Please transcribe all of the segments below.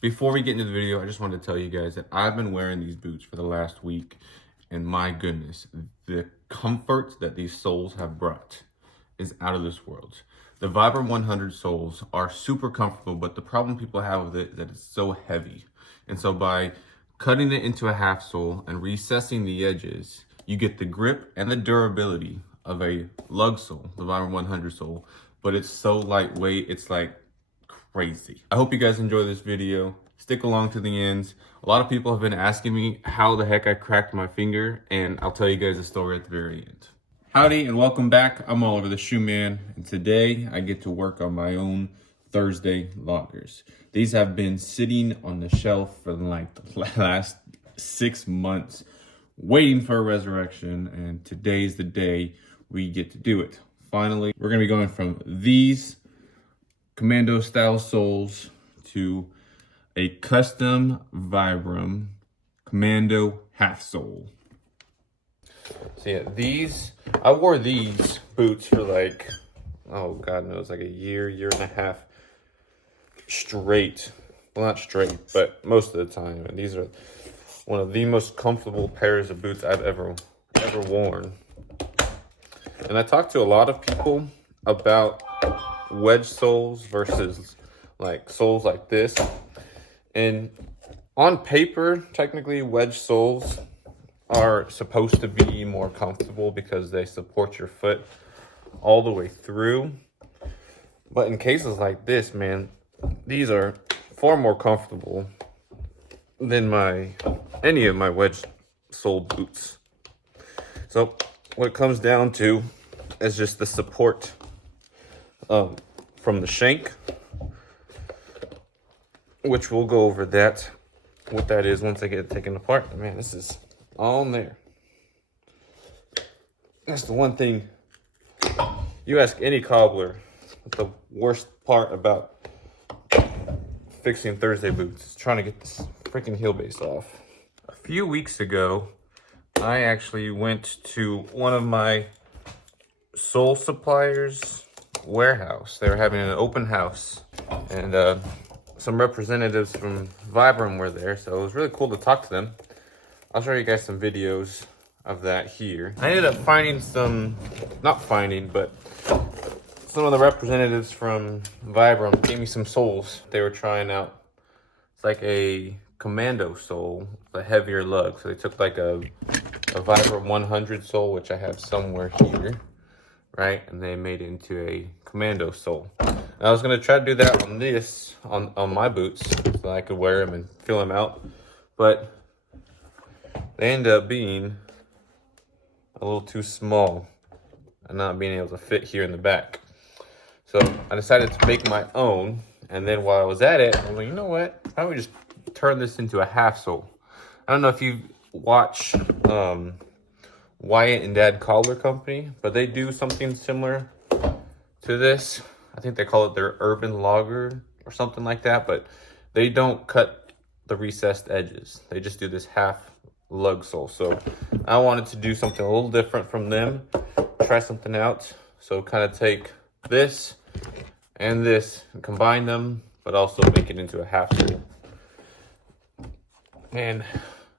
Before we get into the video, I just wanted to tell you guys that I've been wearing these boots for the last week, and my goodness, the comfort that these soles have brought is out of this world. The Vibram 100 soles are super comfortable, but the problem people have with it is that it's so heavy. And so by cutting it into a half sole and recessing the edges, you get the grip and the durability of a lug sole, the Vibram 100 sole, but it's so lightweight, it's like crazy. I hope you guys enjoy this video. Stick along to the end. A lot of people have been asking me how the heck I cracked my finger, and I'll tell you guys the story at the very end. Howdy and welcome back. I'm Oliver the Shoe Man, and today I get to work on my own Thursday loggers. These have been sitting on the shelf for like the last 6 months, waiting for a resurrection, and today's the day we get to do it. Finally, we're gonna be going from these commando style soles to a custom Vibram commando half sole. So yeah, I wore these boots for like, oh God knows, like a year and a half straight. Well, not straight, but most of the time. And these are one of the most comfortable pairs of boots I've ever worn. And I talked to a lot of people about wedge soles versus like soles like this, and on paper technically wedge soles are supposed to be more comfortable because they support your foot all the way through, but in cases like this, man, these are far more comfortable than any of my wedge sole boots. So what it comes down to is just the support from the shank, which we'll go over what that is once I get it taken apart. Man, this is on there. That's the one thing you ask any cobbler, what the worst part about fixing Thursday boots is trying to get this freaking heel base off. A few weeks ago, I actually went to one of my sole suppliers' warehouse. They were having an open house, and some representatives from Vibram were there, so it was really cool to talk to them. I'll show you guys some videos of that here. I ended up finding some of the representatives from Vibram gave me some soles they were trying out. It's like a commando sole, a heavier lug. So they took like a Vibram 100 sole, which I have somewhere here, right? And they made it into a commando sole. And I was gonna try to do that on my boots so I could wear them and feel them out, but they ended up being a little too small and not being able to fit here in the back. So I decided to make my own, and then while I was at it, I was like, you know what? Why don't we just turn this into a half sole? I don't know if you watch Wyatt and Dad Collar Company, but they do something similar to this. I think they call it their urban logger or something like that, but they don't cut the recessed edges. They just do this half lug sole. So I wanted to do something a little different from them, try something out. So kind of take this and this and combine them, but also make it into a half sole. And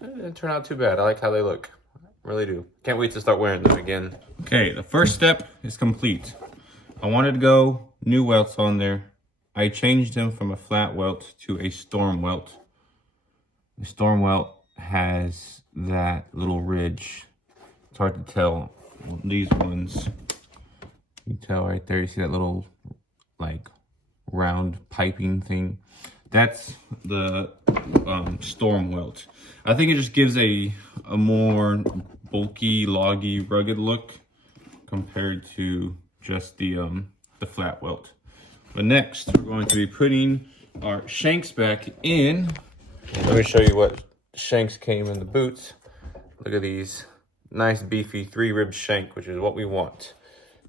it didn't turn out too bad. I like how they look. I really do. Can't wait to start wearing them again. Okay, the first step is complete. I wanted to go new welts on there. I changed them from a flat welt to a storm welt. The storm welt has that little ridge. It's hard to tell. These ones, you can tell right there. You see that little like round piping thing? That's the storm welt. I think it just gives a more bulky, loggy, rugged look compared to just the flat welt. But next, we're going to be putting our shanks back in. Let me show you what shanks came in the boots. Look at these nice beefy 3-rib shank, which is what we want.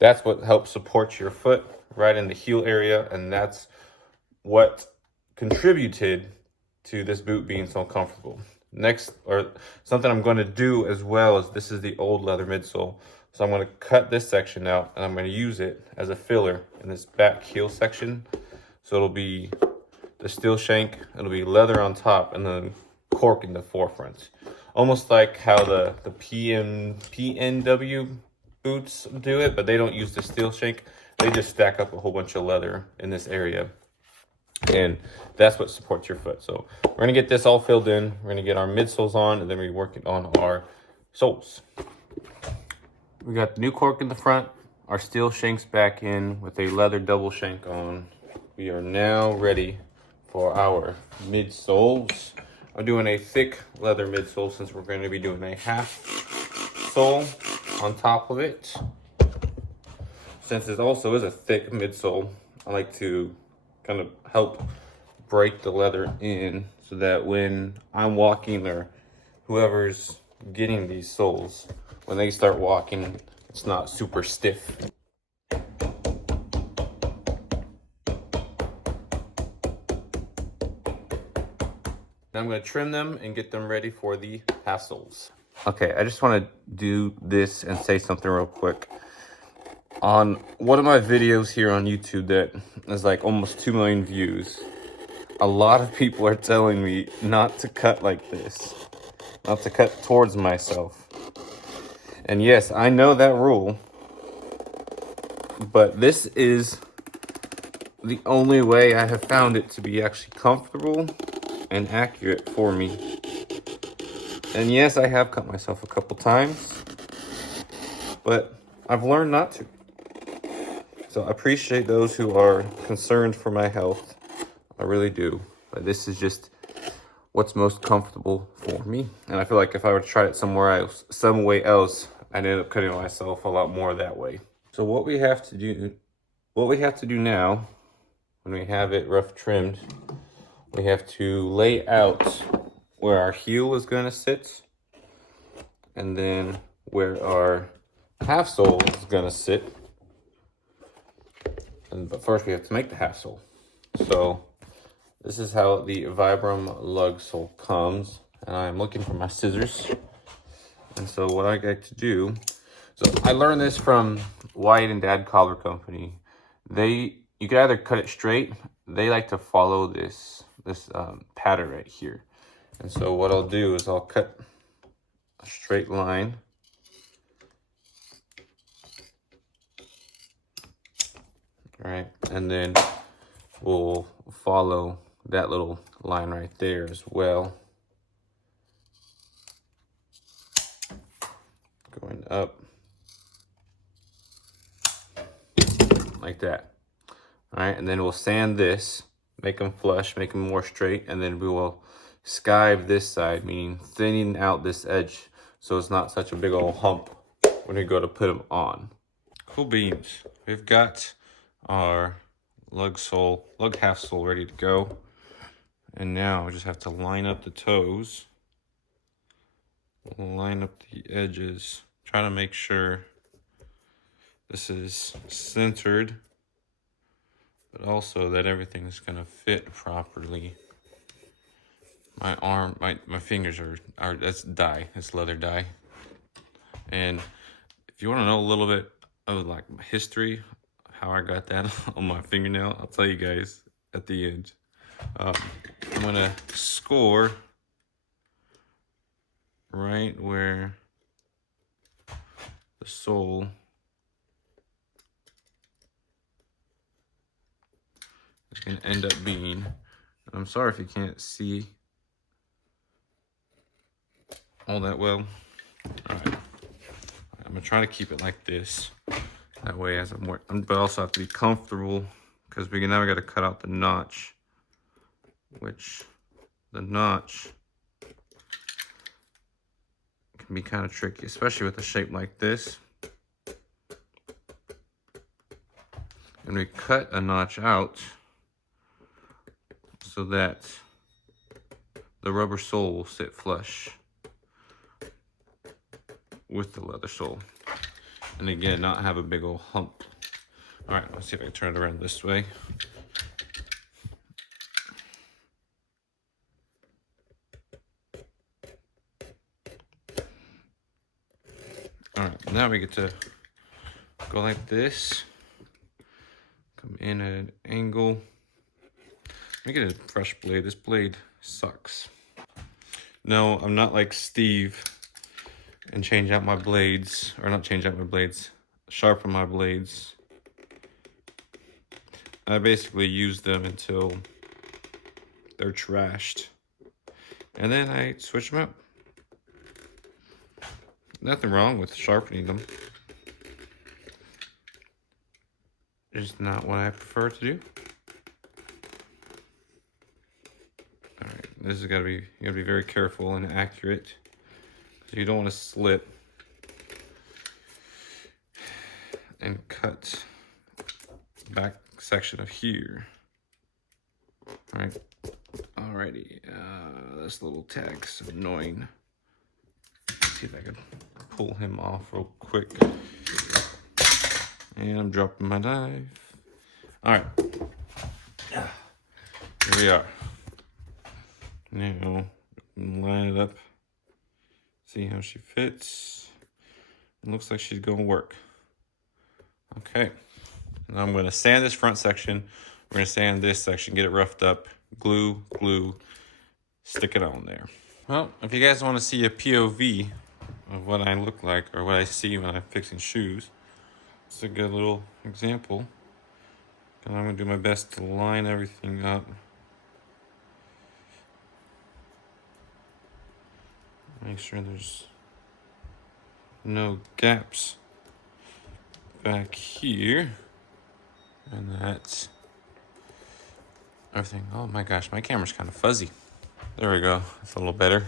That's what helps support your foot right in the heel area, and that's what contributed to this boot being so comfortable. Next, or something I'm going to do as well, is this is the old leather midsole. So I'm going to cut this section out, and I'm going to use it as a filler in this back heel section. So it'll be the steel shank, it'll be leather on top and then cork in the forefront. Almost like how the PNW boots do it, but they don't use the steel shank. They just stack up a whole bunch of leather in this area. And that's what supports your foot. So we're gonna get this all filled in. We're gonna get our midsoles on, and then we're working on our soles. We got the new cork in the front, our steel shanks back in with a leather double shank on. We are now ready for our midsoles. I'm doing a thick leather midsole since we're going to be doing a half sole on top of it. Since it also is a thick midsole, I like to kind of help break the leather in so that when I'm walking or whoever's getting these soles, when they start walking, it's not super stiff. Now I'm going to trim them and get them ready for the half soles. Okay, I just want to do this and say something real quick. On one of my videos here on YouTube that is like almost 2 million views, a lot of people are telling me not to cut like this, not to cut towards myself. And yes, I know that rule, but this is the only way I have found it to be actually comfortable and accurate for me. And yes, I have cut myself a couple times, but I've learned not to. So I appreciate those who are concerned for my health. I really do. But this is just what's most comfortable for me. And I feel like if I were to try it somewhere else, some way else, I'd end up cutting myself a lot more that way. So what we have to do now, when we have it rough trimmed, we have to lay out where our heel is going to sit, and then where our half sole is going to sit. But first we have to make the half sole. So this is how the Vibram lug sole comes. And I'm looking for my scissors. And so what I like to do, so I learned this from Wyatt and Dad Collar Company. You can either cut it straight. They like to follow this pattern right here. And so what I'll do is I'll cut a straight line. All right, and then we'll follow that little line right there as well. Going up like that. All right, and then we'll sand this, make them flush, make them more straight, and then we will skive this side, meaning thinning out this edge so it's not such a big old hump when we go to put them on. Cool beans. We've got our lug half sole ready to go. And now we just have to line up the toes, line up the edges, try to make sure this is centered, but also that everything is going to fit properly. My fingers are that's dye, it's leather dye. And if you want to know a little bit of like history, how I got that on my fingernail, I'll tell you guys at the end. I'm gonna score right where the sole is gonna end up being. I'm sorry if you can't see all that well. All right, I'm gonna try to keep it like this. That way, as I'm working, but also have to be comfortable because now we got to cut out the notch, which the notch can be kind of tricky, especially with a shape like this. And we cut a notch out so that the rubber sole will sit flush with the leather sole. And again, not have a big old hump. All right, let's see if I can turn it around this way. All right, now we get to go like this. Come in at an angle. Let me get a fresh blade. This blade sucks. No, I'm not like Steve and change out my blades, or not change out my blades, sharpen my blades. I basically use them until they're trashed, and then I switch them out. Nothing wrong with sharpening them. It's not what I prefer to do. All right, this is you gotta be very careful and accurate, because you don't want to slip and cut back section of here. All right, alrighty. This little tag's annoying. Let's see if I can pull him off real quick. And I'm dropping my knife. All right, here we are. Now, line it up. See how she fits. It looks like she's gonna work. Okay, now I'm gonna sand this front section. We're gonna sand this section, get it roughed up, glue, stick it on there. Well, if you guys wanna see a POV of what I look like or what I see when I'm fixing shoes, it's a good little example. And I'm gonna do my best to line everything up. Make sure there's no gaps back here. And that's everything. Oh my gosh, my camera's kind of fuzzy. There we go, that's a little better.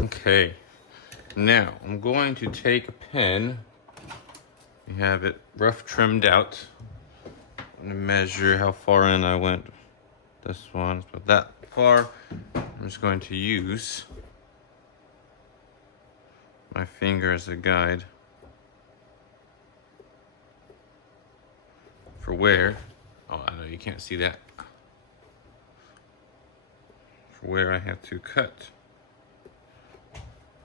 Okay, now I'm going to take a pen. You have it rough trimmed out. I'm gonna measure how far in I went. This one's about that far. I'm just going to use my finger as a guide for where, oh, I know you can't see that, for where I have to cut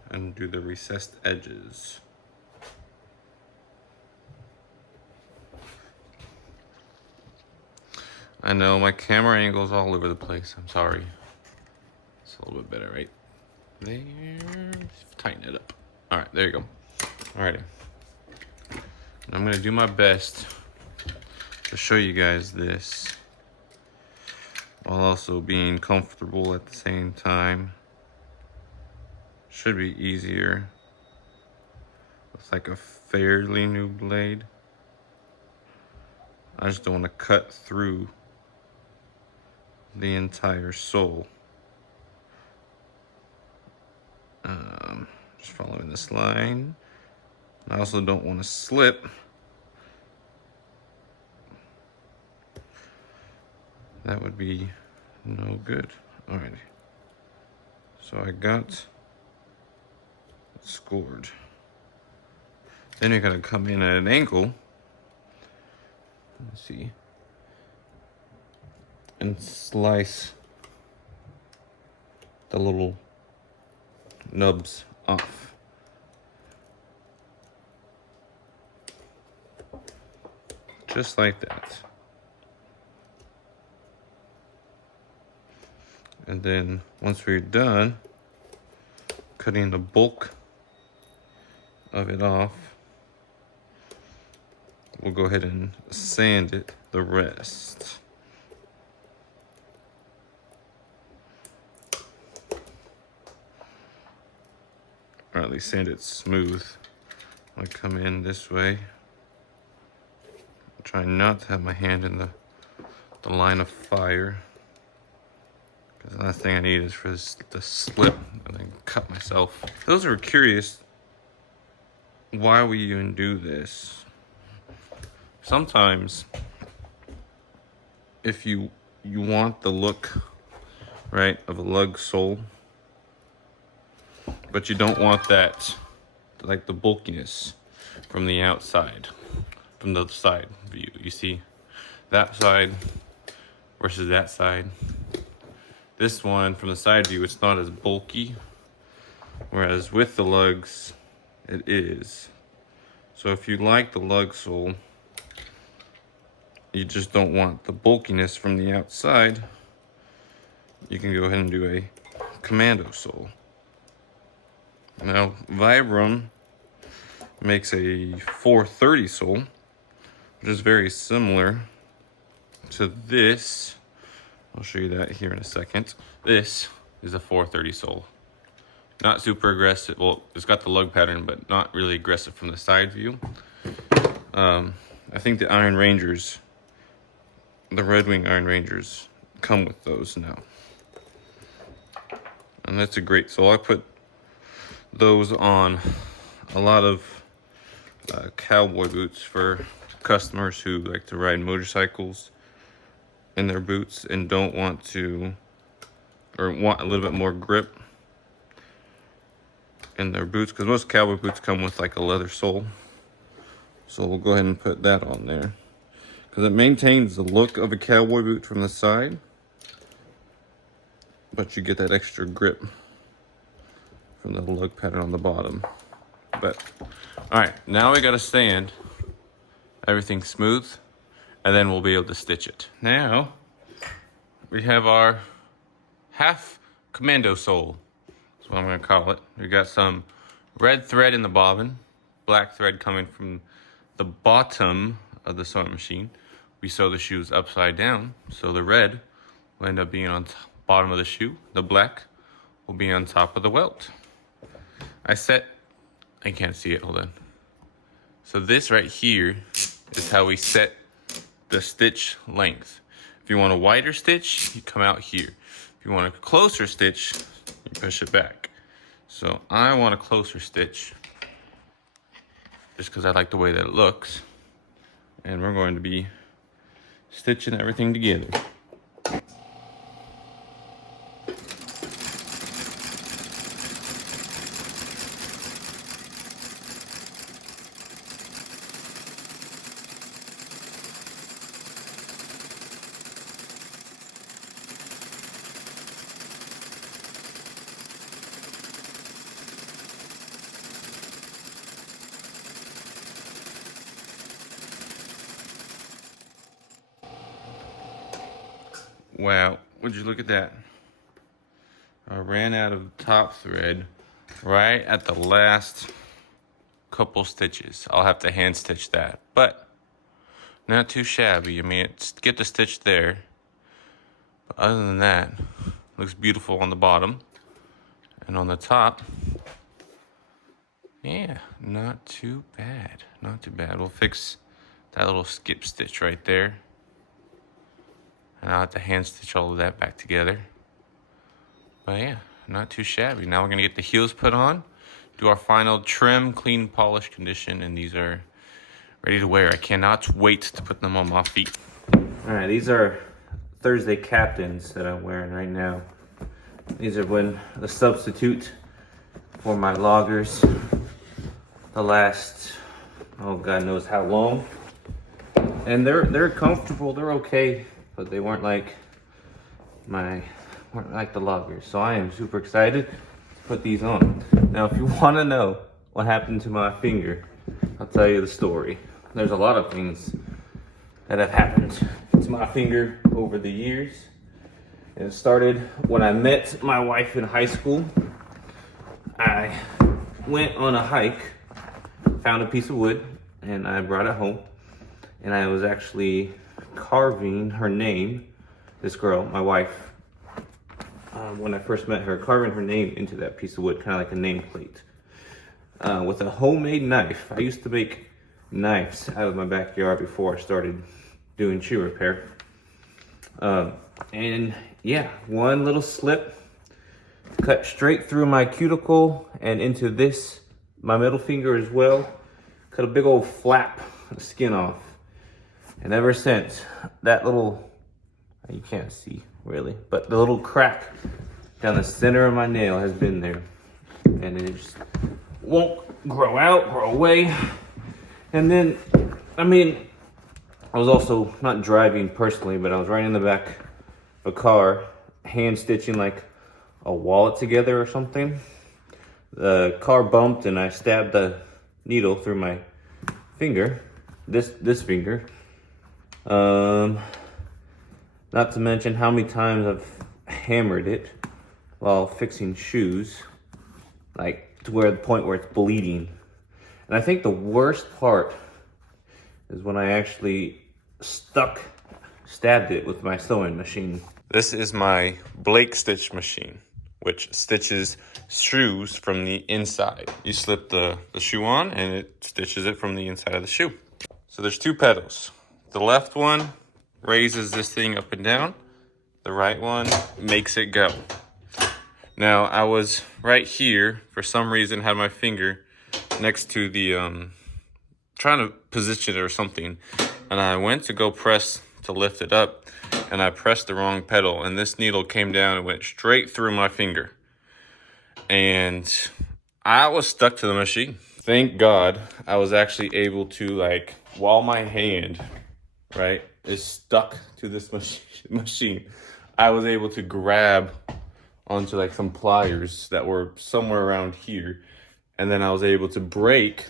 and do the recessed edges. I know my camera angle's all over the place. I'm sorry. It's a little bit better, right? There. Tighten it up. All right, there you go. Alrighty. I'm gonna do my best to show you guys this while also being comfortable at the same time. Should be easier with like a fairly new blade. I just don't want to cut through the entire sole. Just following this line. I also don't want to slip. That would be no good. Alrighty. So I got it scored. Then you're gonna come in at an angle. Let's see. And slice the little nubs off. Just like that. And then once we're done cutting the bulk of it off, we'll go ahead and sand it the rest. Or at least sand it smooth. I come in this way. Try not to have my hand in the line of fire, because the last thing I need is for this to slip and then cut myself. Those who are curious why we even do this, sometimes if you want the look, right, of a lug sole, but you don't want that, like the bulkiness from the outside, from the side view. You see that side versus that side. This one from the side view, it's not as bulky, whereas with the lugs, it is. So if you like the lug sole, you just don't want the bulkiness from the outside, you can go ahead and do a commando sole. Now, Vibram makes a 430 sole, which is very similar to this. I'll show you that here in a second. This is a 430 sole. Not super aggressive. Well, it's got the lug pattern, but not really aggressive from the side view. I think the Iron Rangers, the Red Wing Iron Rangers, come with those now. And that's a great sole. I put those on a lot of cowboy boots for customers who like to ride motorcycles in their boots and don't want to, or want a little bit more grip in their boots, because most cowboy boots come with like a leather sole. So we'll go ahead and put that on there because it maintains the look of a cowboy boot from the side, but you get that extra grip from the lug pattern on the bottom. But all right, now we got to sand everything smooth, and then we'll be able to stitch it. Now we have our half commando sole. That's what I'm going to call it. We got some red thread in the bobbin, black thread coming from the bottom of the sewing machine. We sew the shoes upside down, so the red will end up being on the bottom of the shoe. The black will be on top of the welt. I can't see it, hold on. So this right here is how we set the stitch length. If you want a wider stitch, you come out here. If you want a closer stitch, you push it back. So I want a closer stitch just because I like the way that it looks. And we're going to be stitching everything together. Wow, would you look at that? I ran out of top thread right at the last couple stitches. I'll have to hand stitch that, but not too shabby. I mean, get the stitch there. But other than that, looks beautiful on the bottom. And on the top, yeah, not too bad. Not too bad. We'll fix that little skip stitch right there. And I'll have to hand stitch all of that back together. But yeah, not too shabby. Now we're gonna get the heels put on, do our final trim, clean, polish, condition, and these are ready to wear. I cannot wait to put them on my feet. All right, these are Thursday Captains that I'm wearing right now. These are when the substitute for my loggers the last, oh God knows how long. And they're comfortable, they're okay, but they weren't like the loggers. So I am super excited to put these on. Now, if you want to know what happened to my finger, I'll tell you the story. There's a lot of things that have happened to my finger over the years. And it started when I met my wife in high school. I went on a hike, found a piece of wood, and I brought it home. And I was actually carving her name, this girl, my wife, when I first met her, carving her name into that piece of wood, kind of like a nameplate, with a homemade knife. I used to make knives out of my backyard before I started doing shoe repair. And yeah, one little slip cut straight through my cuticle and into this, my middle finger as well. Cut a big old flap of skin off. And ever since, that little, you can't see really, but the little crack down the center of my nail has been there. And it just won't grow out, grow away. And then, I mean, I was also not driving personally, but I was riding in the back of a car, hand stitching like a wallet together or something. The car bumped and I stabbed the needle through my finger, this finger. Not to mention how many times I've hammered it while fixing shoes, like to where the point where it's bleeding. And I think the worst part is when I actually stabbed it with my sewing machine. This is my Blake stitch machine, which stitches shoes from the inside. You slip the shoe on and it stitches it from the inside of the shoe. So there's two pedals. The left one raises this thing up and down. The right one makes it go. Now I was right here, for some reason had my finger next to the, trying to position it or something. And I went to go press to lift it up and I pressed the wrong pedal and this needle came down and went straight through my finger. And I was stuck to the machine. Thank God I was actually able to, like, while my hand, right, is stuck to this machine, I was able to grab onto like some pliers that were somewhere around here. And then I was able to break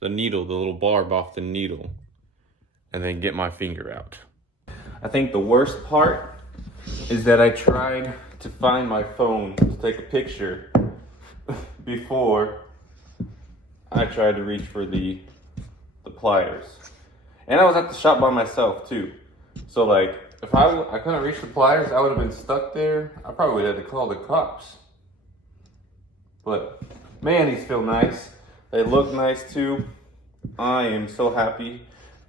the needle, the little barb off the needle, and then get my finger out. I think the worst part is that I tried to find my phone to take a picture before I tried to reach for the pliers. And I was at the shop by myself too. So like, if I couldn't reach the pliers, I would have been stuck there. I probably would have had to call the cops. But man, these feel nice. They look nice too. I am so happy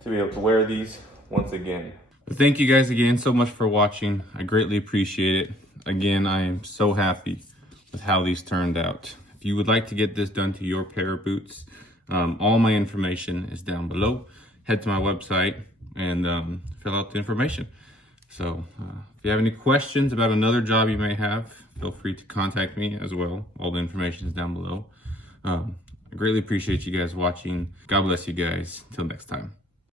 to be able to wear these once again. Thank you guys again so much for watching. I greatly appreciate it. Again, I am so happy with how these turned out. If you would like to get this done to your pair of boots, all my information is down below. Head to my website and fill out the information. So if you have any questions about another job you may have, feel free to contact me as well. All the information is down below. I greatly appreciate you guys watching. God bless you guys. Till next time.